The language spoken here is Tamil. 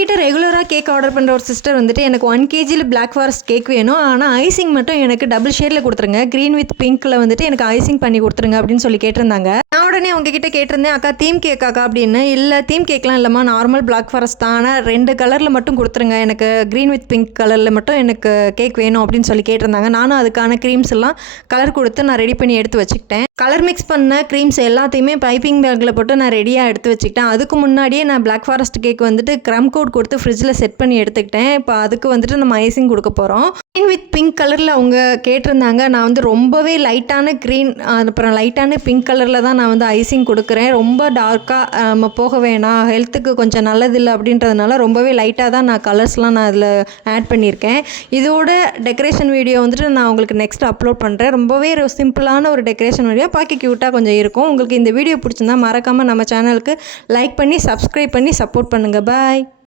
கிட்ட ரெகுலராக கேக் ஆர்டர் பண்ணுற ஒரு சிஸ்டர் வந்துட்டு எனக்கு 1 kg பிளாக் ஃபாரஸ்ட் கேக் வேணும், ஆனால் ஐசிங் மட்டும் எனக்கு டபுள் ஷேடில் கொடுத்துருங்க, க்ரீன் வித் பிங்க்கில் வந்துட்டு எனக்கு ஐசிங் பண்ணி கொடுத்துருங்க அப்படின்னு சொல்லி கேட்டிருந்தாங்க. நான் உடனே உங்ககிட்ட கேட்டிருந்தேன், அக்கா தீம் கேக்காக்கா அப்படின்னு. இல்லை தீம் கேக்லாம் இல்லைம்மா, நார்மல் பிளாக் ஃபாரஸ்ட் தான், ஆனால் 2 கலரில் மட்டும் கொடுத்துருங்க, எனக்கு க்ரீன் வித் பிங்க் கலரில் மட்டும் எனக்கு கேக் வேணும் அப்படின்னு சொல்லி கேட்டிருந்தாங்க. நானும் அதுக்கான க்ரீம்ஸ் எல்லாம் கலர் கொடுத்து நான் ரெடி பண்ணி எடுத்து வச்சுக்கிட்டேன். கலர் மிக்ஸ் பண்ண க்ரீம்ஸ் எல்லாத்தையுமே பைப்பிங் பேக்கில் போட்டு நான் ரெடியாக எடுத்து வச்சுக்கிட்டேன். அதுக்கு முன்னாடியே நான் பிளாக் ஃபாரஸ்ட் கேக் வந்துட்டு க்ரம் கோட் கொடுத்து ஃப்ரிட்ஜில் செட் பண்ணி எடுத்துக்கிட்டேன். இப்போ அதுக்கு வந்துட்டு நம்ம ஐசிங் கொடுக்க போகிறோம். க்ரீன் வித் பிங்க் கலரில் அவங்க கேட்டிருந்தாங்க. நான் வந்து ரொம்பவே லைட்டான க்ரீன் அப்புறம் லைட்டான பிங்க் கலரில் தான் நான் வந்து ஐசிங் கொடுக்குறேன். ரொம்ப டார்க்காக நம்ம போக வேணாம், ஹெல்த்துக்கு கொஞ்சம் நல்லதில்லை அப்படின்றதுனால ரொம்பவே லைட்டாக தான் நான் கலர்ஸ்லாம் நான் அதில் ஆட் பண்ணியிருக்கேன். இதோட டெக்கரேஷன் வீடியோ வந்துட்டு நான் உங்களுக்கு நெக்ஸ்ட் அப்லோட் பண்ணுறேன். ரொம்பவே சிம்பிளான ஒரு டெக்கரேஷன் வீடியோ, பார்க்க க்யூட்டாக கொஞ்சம் இருக்கும். உங்களுக்கு இந்த வீடியோ பிடிச்சிருந்தா மறக்காமல் நம்ம சேனலுக்கு லைக் பண்ணி சப்ஸ்கிரைப் பண்ணி சப்போர்ட் பண்ணுங்கள். பாய்.